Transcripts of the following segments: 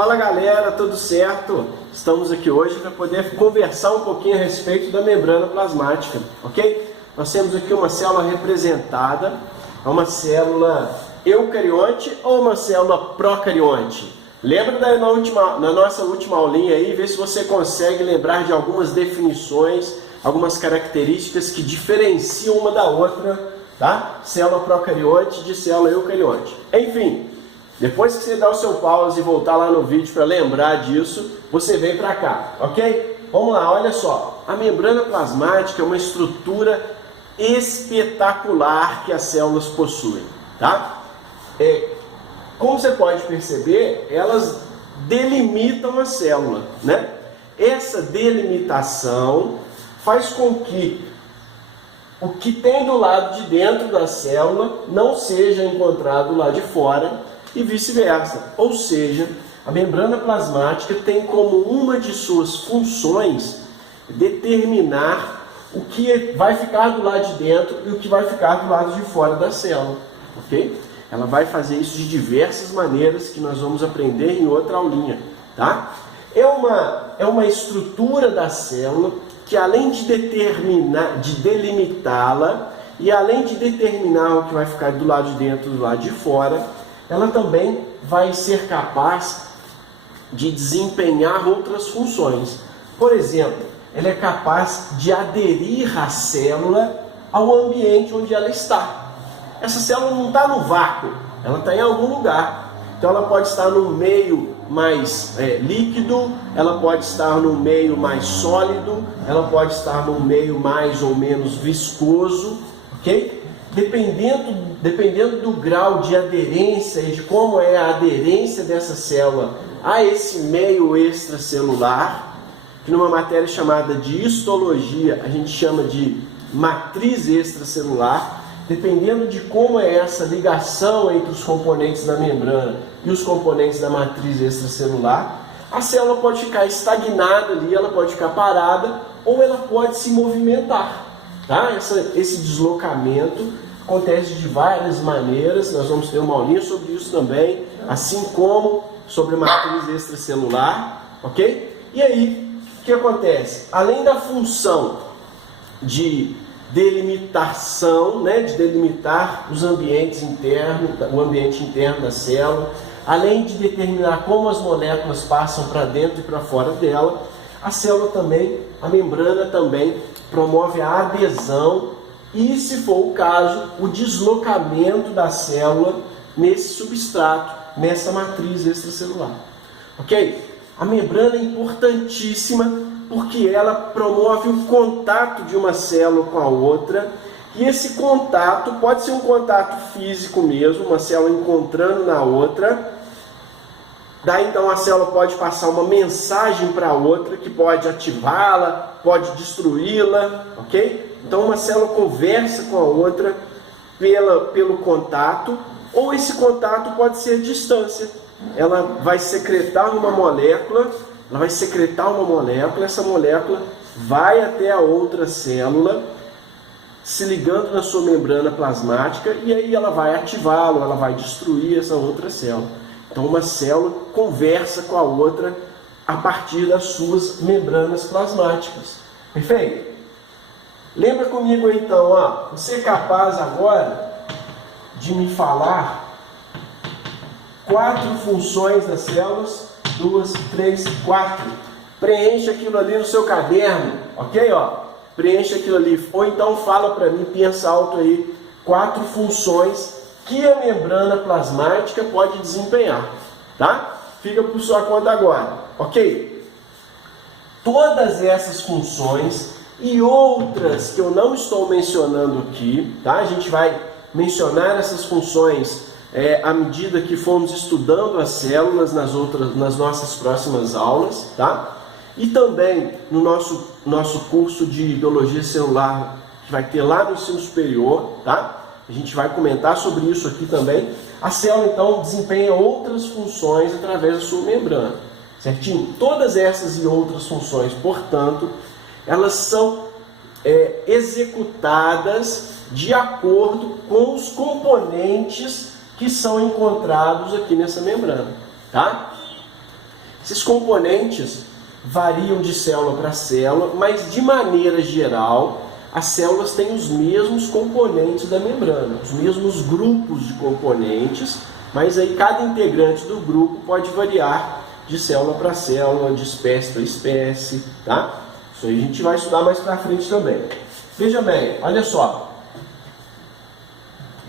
Fala galera, tudo certo? Estamos aqui hoje para poder conversar um pouquinho a respeito da membrana plasmática, ok? Nós temos aqui uma célula representada, é uma célula eucarionte ou uma célula procarionte? Lembra na nossa última aulinha aí, vê se você consegue lembrar de algumas definições, algumas características que diferenciam uma da outra, tá? Célula procarionte de célula eucarionte. Enfim, depois que você dá o seu pause e voltar lá no vídeo para lembrar disso, você vem para cá, ok? Vamos lá, olha só. A membrana plasmática é uma estrutura espetacular que as células possuem, tá? Como você pode perceber, elas delimitam a célula, né? Essa delimitação faz com que o que tem do lado de dentro da célula não seja encontrado lá de fora e vice-versa. Ou seja, a membrana plasmática tem como uma de suas funções determinar o que vai ficar do lado de dentro e o que vai ficar do lado de fora da célula, ok? Ela vai fazer isso de diversas maneiras que nós vamos aprender em outra aulinha, tá? É uma estrutura da célula que, além de delimitá-la e além de determinar o que vai ficar do lado de dentro e do lado de fora, ela também vai ser capaz de desempenhar outras funções. Por exemplo, ela é capaz de aderir a célula ao ambiente onde ela está. Essa célula não está no vácuo, ela está em algum lugar. Então ela pode estar no meio mais líquido, ela pode estar no meio mais sólido, ela pode estar no meio mais ou menos viscoso, ok? Dependendo do grau de aderência e de como é a aderência dessa célula a esse meio extracelular, que numa matéria chamada de histologia a gente chama de matriz extracelular. Dependendo de como é essa ligação entre os componentes da membrana e os componentes da matriz extracelular, a célula pode ficar estagnada ali, ela pode ficar parada ou ela pode se movimentar, tá? Esse deslocamento acontece de várias maneiras, nós vamos ter uma aulinha sobre isso também, assim como sobre a matriz extracelular, ok? E aí, o que acontece? Além da função de delimitação, né, de delimitar os ambientes internos, o ambiente interno da célula, além de determinar como as moléculas passam para dentro e para fora dela, a célula também, a membrana também promove a adesão e, se for o caso, o deslocamento da célula nesse substrato, nessa matriz extracelular. Ok? A membrana é importantíssima porque ela promove o contato de uma célula com a outra, e esse contato pode ser um contato físico mesmo, uma célula encontrando na outra. Daí então a célula pode passar uma mensagem para a outra que pode ativá-la, pode destruí-la, ok? Então uma célula conversa com a outra pelo contato, ou esse contato pode ser a distância. Ela vai secretar uma molécula, essa molécula vai até a outra célula, se ligando na sua membrana plasmática, e aí ela vai ativá-la, ela vai destruir essa outra célula. Então uma célula conversa com a outra a partir das suas membranas plasmáticas. Perfeito? Lembra comigo então, você é capaz agora de me falar 4 funções das células? 2, 3, 4. Preencha aquilo ali no seu caderno, ok? Preencha aquilo ali. Ou então fala para mim, pensa alto aí, 4 funções que a membrana plasmática pode desempenhar, tá? Fica por sua conta agora, ok? Todas essas funções e outras que eu não estou mencionando aqui, tá? A gente vai mencionar essas funções à medida que formos estudando as células nas nossas próximas aulas, tá? E também no nosso curso de biologia celular, que vai ter lá no ensino superior, tá? A gente vai comentar sobre isso aqui também. A célula então desempenha outras funções através da sua membrana, certinho? Todas essas e outras funções, portanto, elas são executadas de acordo com os componentes que são encontrados aqui nessa membrana, tá? Esses componentes variam de célula para célula, mas de maneira geral, as células têm os mesmos componentes da membrana, os mesmos grupos de componentes, mas aí cada integrante do grupo pode variar de célula para célula, de espécie para espécie, tá? Isso aí a gente vai estudar mais para frente também. Veja bem, olha só.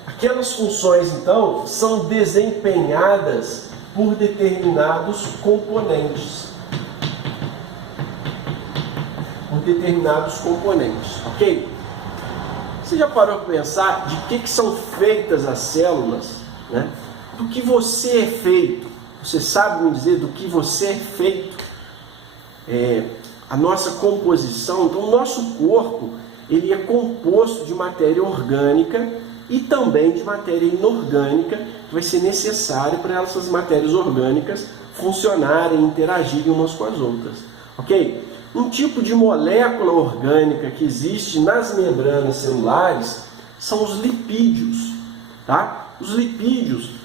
Aquelas funções, então, são desempenhadas por determinados componentes. Ok? Você já parou para pensar de que são feitas as células? Né? Do que você é feito? Você sabe me dizer do que você é feito? A nossa composição. Então, o nosso corpo ele é composto de matéria orgânica e também de matéria inorgânica, que vai ser necessário para essas matérias orgânicas funcionarem, interagirem umas com as outras. Ok? Um tipo de molécula orgânica que existe nas membranas celulares são os lipídios. Tá? Os lipídios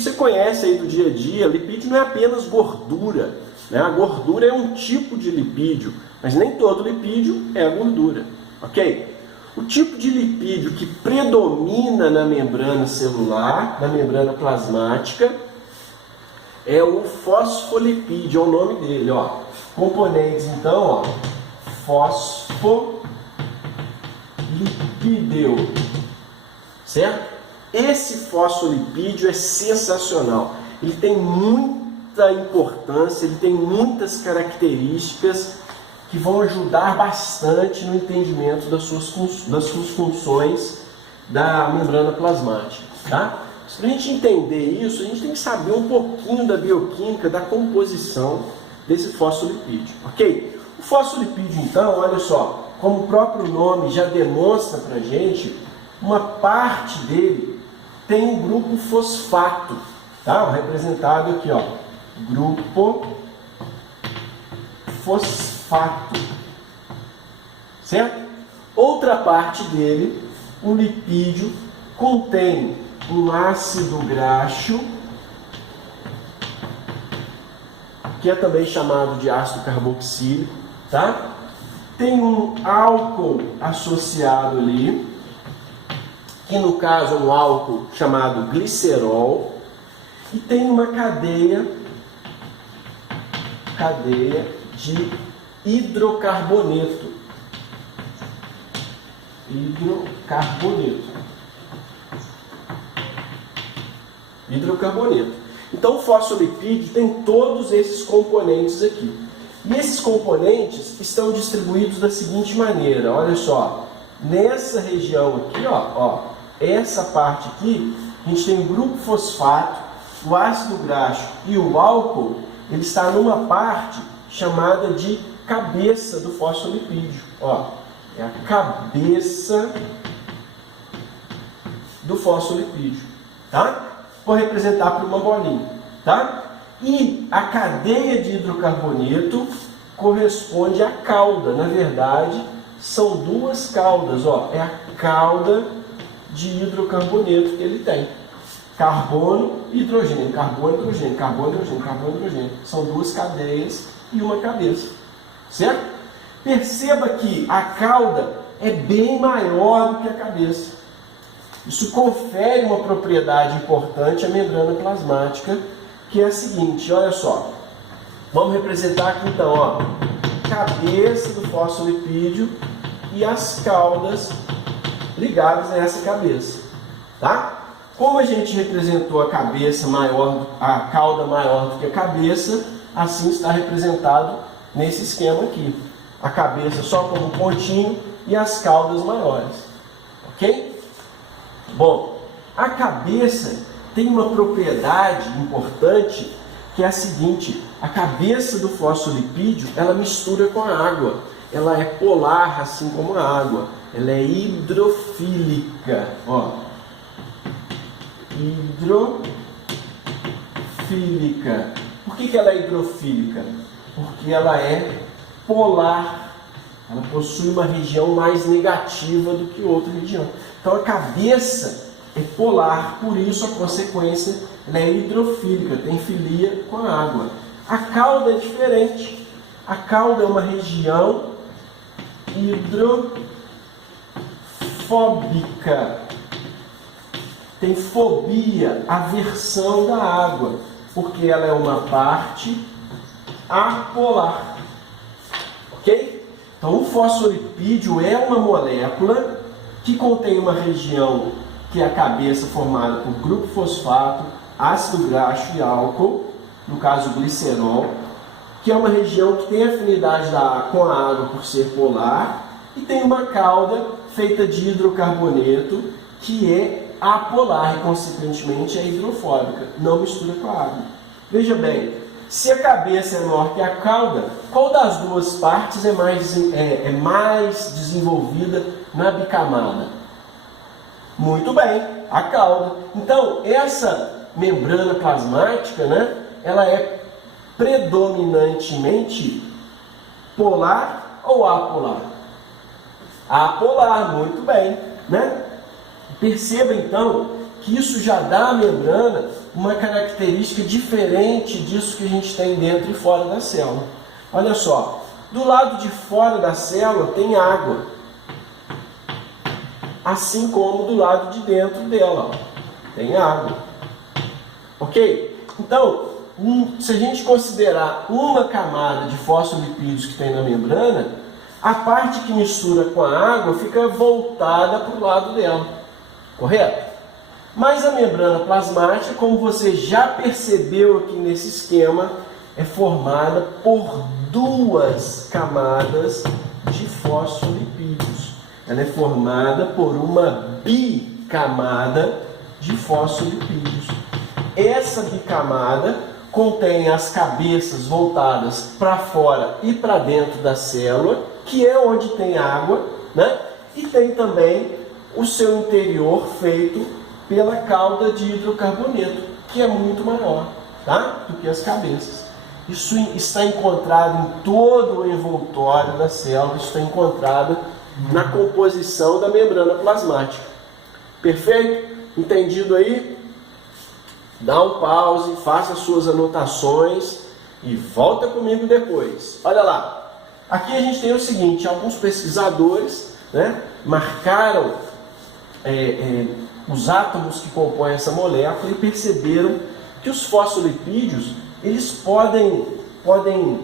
você conhece aí do dia a dia, lipídio não é apenas gordura. Né? A gordura é um tipo de lipídio, mas nem todo lipídio é a gordura. Ok? O tipo de lipídio que predomina na membrana celular, na membrana plasmática, é o fosfolipídio, é o nome dele. Ó. Componentes, então, fosfolipídio, certo? Esse fosfolipídio é sensacional. Ele tem muita importância, ele tem muitas características que vão ajudar bastante no entendimento das suas funções da membrana plasmática, tá? Para a gente entender isso, a gente tem que saber um pouquinho da bioquímica, da composição desse fosfolipídio, ok? O fosfolipídio, então, olha só, como o próprio nome já demonstra para a gente, uma parte dele tem um grupo fosfato, tá? Representado aqui, ó, grupo fosfato, certo? Outra parte dele, o lipídio, contém um ácido graxo, que é também chamado de ácido carboxílico, tá? Tem um álcool associado ali, que no caso é um álcool chamado glicerol, e tem uma cadeia de hidrocarboneto. Hidrocarboneto. Então o fosfolipídio tem todos esses componentes aqui. E esses componentes estão distribuídos da seguinte maneira, olha só. Nessa região aqui, ó, essa parte aqui, a gente tem o grupo fosfato, o ácido graxo e o álcool, ele está numa parte chamada de cabeça do fosfolipídio. Ó, é a cabeça do fosfolipídio, tá? Vou representar por uma bolinha, tá? E a cadeia de hidrocarboneto corresponde à cauda. Na verdade, são duas caudas, ó. É a cauda de hidrocarboneto que ele tem. Carbono e hidrogênio, carbono, hidrogênio, carbono, hidrogênio, carbono, hidrogênio. São duas cadeias e uma cabeça, certo? Perceba que a cauda é bem maior do que a cabeça. Isso confere uma propriedade importante à membrana plasmática, que é a seguinte, olha só. Vamos representar aqui então, ó, cabeça do fosfolipídio e as caudas ligadas a essa cabeça, tá? Como a gente representou a cabeça maior, a cauda maior do que a cabeça, assim está representado nesse esquema aqui. A cabeça só como pontinho e as caudas maiores, ok? Bom, a cabeça tem uma propriedade importante que é a seguinte: a cabeça do fosfolipídio ela mistura com a água, ela é polar assim como a água, ela é hidrofílica, ó, hidrofílica. Por que ela é hidrofílica? Porque ela é polar, ela possui uma região mais negativa do que outra região. Então a cabeça é polar, por isso a consequência ela é hidrofílica, tem filia com a água. A cauda é diferente. A cauda é uma região hidrofóbica. Tem fobia, aversão da água, porque ela é uma parte apolar. Ok? Então, o fosfolipídio é uma molécula que contém uma região que é a cabeça formada por grupo fosfato, ácido graxo e álcool, no caso glicerol, que é uma região que tem afinidade com a água por ser polar, e tem uma cauda feita de hidrocarboneto, que é apolar e, consequentemente, é hidrofóbica, não mistura com a água. Veja bem, se a cabeça é menor que a cauda, qual das duas partes é mais desenvolvida na bicamada? Muito bem, a cauda. Então, essa membrana plasmática, né, ela é predominantemente polar ou apolar? Apolar, muito bem, né? Perceba então que isso já dá à membrana uma característica diferente disso que a gente tem dentro e fora da célula. Olha só, do lado de fora da célula tem água, assim como do lado de dentro dela, ó, tem água. Ok? Então, se a gente considerar uma camada de fosfolipídios que tem na membrana, a parte que mistura com a água fica voltada para o lado dela. Correto? Mas a membrana plasmática, como você já percebeu aqui nesse esquema, é formada por duas camadas de fosfolipídios. Ela é formada por uma bicamada de fosfolipídios. Essa bicamada contém as cabeças voltadas para fora e para dentro da célula, que é onde tem água, né? E tem também o seu interior feito pela cauda de hidrocarboneto, que é muito maior, tá, do que as cabeças. Isso está encontrado em todo o envoltório da célula, isso está encontrado na composição da membrana plasmática. Perfeito? Entendido aí? Dá um pause, faça suas anotações e volta comigo depois. Olha lá, aqui a gente tem o seguinte: alguns pesquisadores, né, marcaram os átomos que compõem essa molécula e perceberam que os fosfolipídios eles podem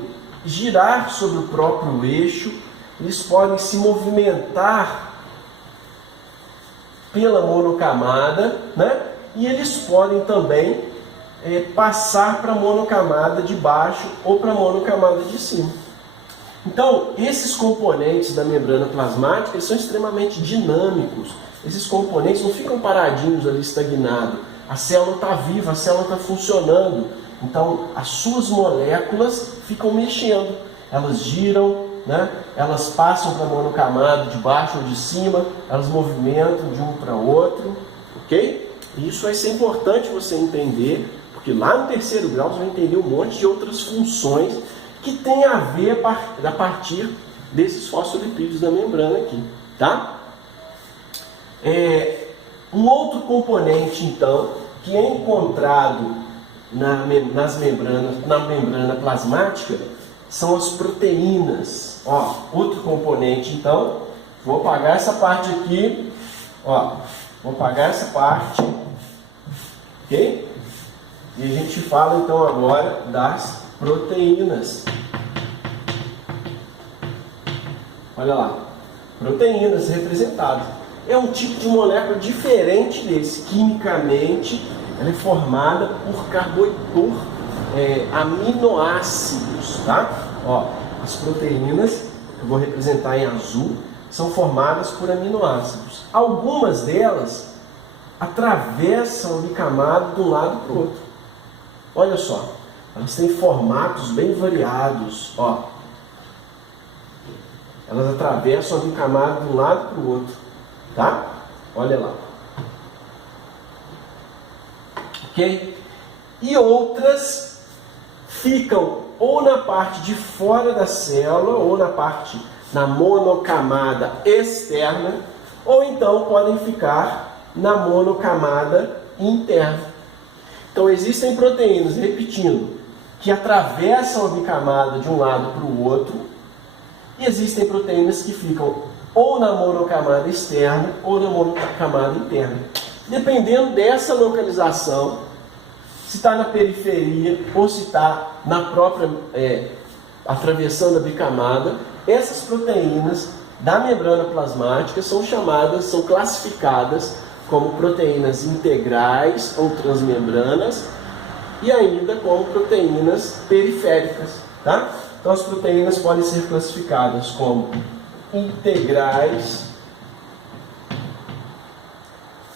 girar sobre o próprio eixo, eles podem se movimentar pela monocamada, né? E eles podem também passar para a monocamada de baixo ou para a monocamada de cima. Então, esses componentes da membrana plasmática eles são extremamente dinâmicos. Esses componentes não ficam paradinhos ali, estagnados. A célula está viva, a célula está funcionando. Então, as suas moléculas ficam mexendo. Elas giram, né? Elas passam para a monocamada de baixo ou de cima, elas movimentam de um para outro, ok? E isso vai ser importante você entender, porque lá no terceiro grau você vai entender um monte de outras funções que tem a ver a partir desses fosfolipídios da membrana aqui, tá? Um outro componente, então, que é encontrado na membrana plasmática são as proteínas. Ó, outro componente, então, vou apagar essa parte aqui, ó, vou apagar essa parte, ok? E a gente fala então agora das proteínas. Olha lá, proteínas representadas. É um tipo de molécula diferente desse. Quimicamente, ela é formada por aminoácidos, tá? Ó, as proteínas, que eu vou representar em azul, são formadas por aminoácidos. Algumas delas atravessam a bicamada de um lado para o outro. Olha só, elas têm formatos bem variados, ó. Elas atravessam a bicamada de um lado para o outro, tá? Olha lá. Ok? E outras ficam ou na parte de fora da célula, ou na monocamada externa, ou então podem ficar na monocamada interna. Então existem proteínas, repetindo, que atravessam a bicamada de um lado para o outro, e existem proteínas que ficam ou na monocamada externa ou na monocamada interna. Dependendo dessa localização, se está na periferia ou se está na própria atravessando a bicamada, essas proteínas da membrana plasmática são classificadas como proteínas integrais ou transmembranas e ainda como proteínas periféricas, tá? Então as proteínas podem ser classificadas como integrais,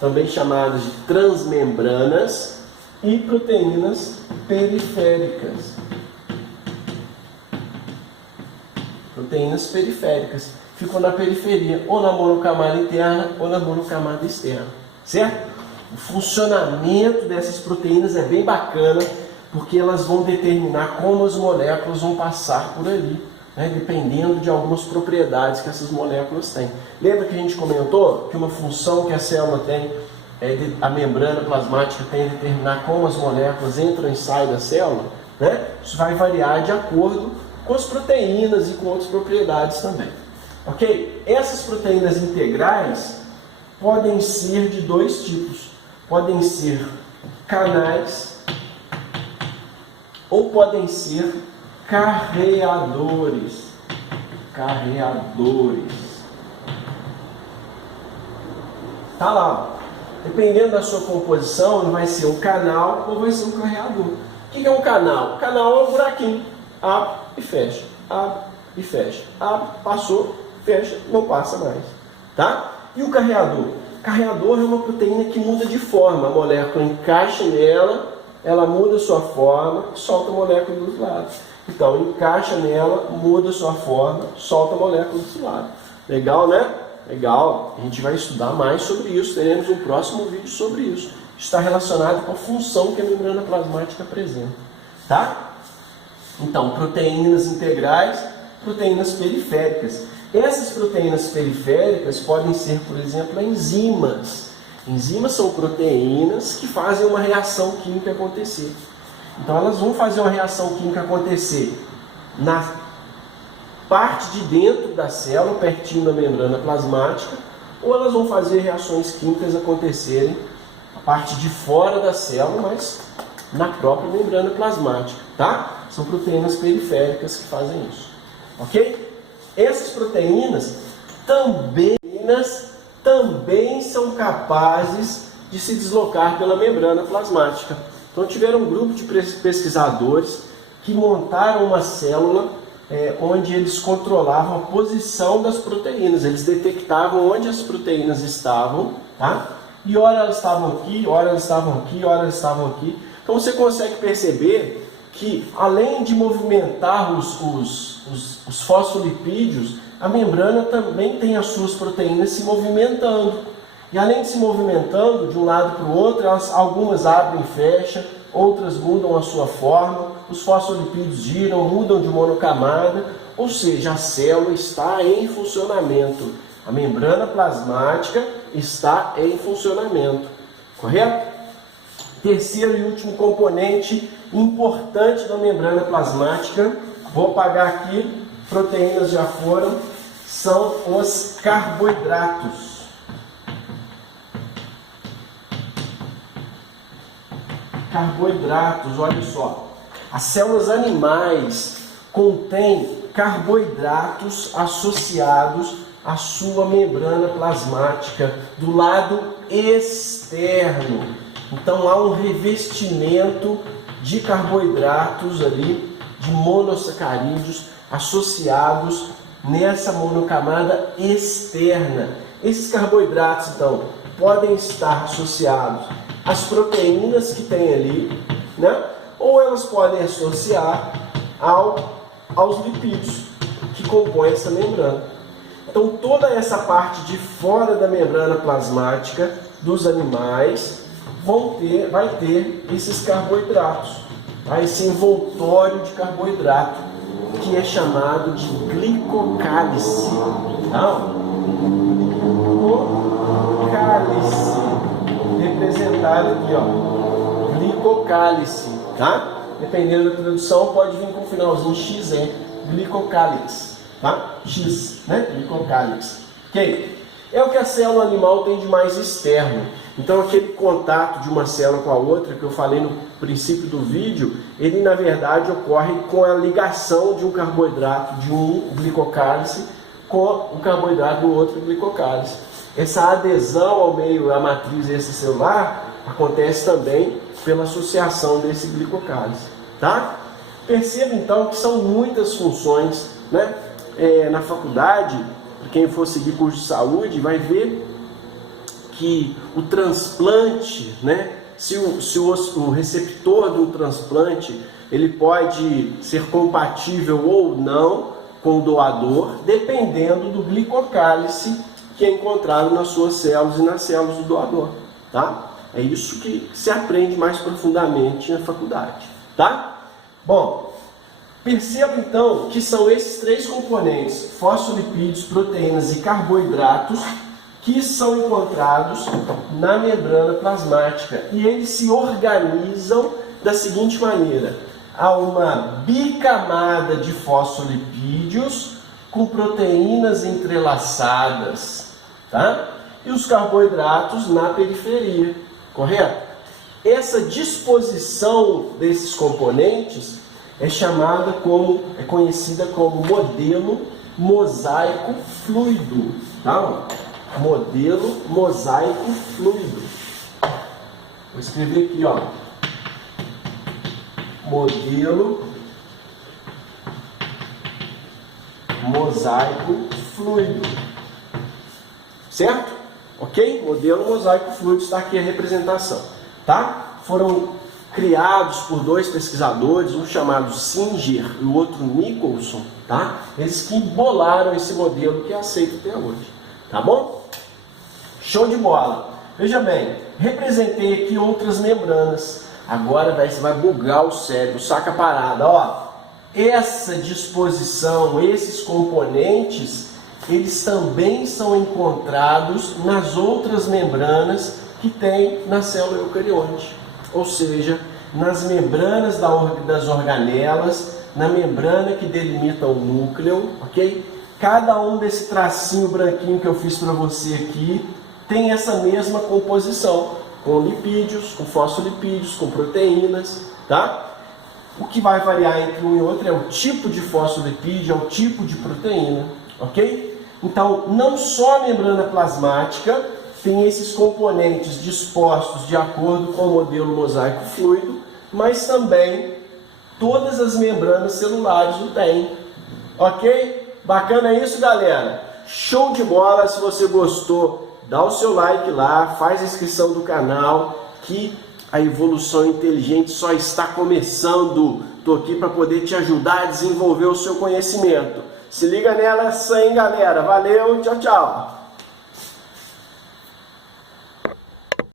também chamadas de transmembranas, e proteínas periféricas. Proteínas periféricas ficam na periferia, ou na monocamada interna ou na monocamada externa, certo? O funcionamento dessas proteínas é bem bacana, porque elas vão determinar como as moléculas vão passar por ali, né? Dependendo de algumas propriedades que essas moléculas têm. Lembra que a gente comentou que uma função que a célula tem, a membrana plasmática tem de determinar como as moléculas entram e saem da célula, né? Isso vai variar de acordo com as proteínas e com outras propriedades também. Ok? Essas proteínas integrais podem ser de dois tipos. Podem ser canais ou podem ser carreadores. Tá lá. Dependendo da sua composição, ele vai ser um canal ou vai ser um carreador. O que é um canal? O canal é um buraquinho. Abre e fecha. Abre e fecha. Abre, passou, fecha, não passa mais. Tá? E o carreador? O carreador é uma proteína que muda de forma. A molécula encaixa nela, ela muda sua forma, solta a molécula dos lados. Então, encaixa nela, muda sua forma, solta a molécula dos lados. Legal, né? Legal. A gente vai estudar mais sobre isso. Teremos um próximo vídeo sobre isso. Está relacionado com a função que a membrana plasmática apresenta. Tá? Então, proteínas integrais, proteínas periféricas. Essas proteínas periféricas podem ser, por exemplo, enzimas. Enzimas são proteínas que fazem uma reação química acontecer. Então, elas vão fazer uma reação química acontecer na parte de dentro da célula, pertinho da membrana plasmática, ou elas vão fazer reações químicas acontecerem na parte de fora da célula, mas na própria membrana plasmática, tá? São proteínas periféricas que fazem isso, ok? Essas proteínas também são capazes de se deslocar pela membrana plasmática. Então tiveram um grupo de pesquisadores que montaram uma célula onde eles controlavam a posição das proteínas. Eles detectavam onde as proteínas estavam, tá? E ora elas estavam aqui, ora elas estavam aqui, ora elas estavam aqui. Então você consegue perceber que, além de movimentar os fosfolipídios, a membrana também tem as suas proteínas se movimentando. E além de se movimentando de um lado para o outro, algumas abrem e fecham, outras mudam a sua forma, os fosfolipídios giram, mudam de monocamada, ou seja, a célula está em funcionamento. A membrana plasmática está em funcionamento. Correto? Terceiro e último componente importante da membrana plasmática, vou apagar aqui, proteínas já foram, são os carboidratos. Carboidratos, olha só. As células animais contêm carboidratos associados à sua membrana plasmática do lado externo. Então há um revestimento de carboidratos ali, de monossacarídeos associados nessa monocamada externa. Esses carboidratos, então, podem estar associados às proteínas que tem ali, né? Ou elas podem associar aos lipídios que compõem essa membrana. Então, toda essa parte de fora da membrana plasmática dos animais vai ter esses carboidratos, tá? Esse envoltório de carboidrato, que é chamado de glicocálice. Tá? Glicocálice, representado aqui, ó, glicocálice, tá? dependendo da tradução, pode vir com o finalzinho XE, glicocálix, tá? X, né? Glicocálix. Ok? É o que a célula animal tem de mais externo. Então aquele contato de uma célula com a outra, que eu falei no princípio do vídeo, ele na verdade ocorre com a ligação de um carboidrato de um glicocálice com o carboidrato do outro glicocálice. Essa adesão ao meio, à matriz extracelular, acontece também pela associação desse glicocálice, tá? Perceba então que são muitas funções, né? Na faculdade, quem for seguir curso de saúde vai ver que o transplante, né? Se o receptor do transplante ele pode ser compatível ou não com o doador, dependendo do glicocálice que é encontrado nas suas células e nas células do doador, tá? É isso que se aprende mais profundamente na faculdade, tá? Bom, perceba então que são esses três componentes, fosfolipídios, proteínas e carboidratos, que são encontrados na membrana plasmática e eles se organizam da seguinte maneira: há uma bicamada de fosfolipídios com proteínas entrelaçadas, tá? E os carboidratos na periferia, correto? Essa disposição desses componentes é conhecida como modelo mosaico fluido, tá? Modelo mosaico fluido. Vou escrever aqui, ó. Modelo mosaico fluido. Certo? Ok? Modelo mosaico fluido, está aqui a representação. Tá? Foram criados por dois pesquisadores, um chamado Singer e o outro Nicholson. Tá? Eles que bolaram esse modelo que é aceito até hoje. Tá bom? Show de bola! Veja bem, representei aqui outras membranas. Agora você vai bugar o cérebro, saca a parada, ó. Essa disposição, esses componentes, eles também são encontrados nas outras membranas que tem na célula eucarionte. Ou seja, nas membranas das organelas, na membrana que delimita o núcleo, ok? Cada um desse tracinho branquinho que eu fiz para você aqui tem essa mesma composição, com lipídios, com fosfolipídios, com proteínas, tá? O que vai variar entre um e outro é o tipo de fosfolipídio, é o tipo de proteína, ok? Então, não só a membrana plasmática tem esses componentes dispostos de acordo com o modelo mosaico fluido, mas também todas as membranas celulares o têm, ok? Bacana isso, galera? Show de bola! Se você gostou, dá o seu like lá, faz a inscrição do canal, que a evolução inteligente só está começando. Estou aqui para poder te ajudar a desenvolver o seu conhecimento. Se liga nela, hein, galera? Valeu, tchau, tchau!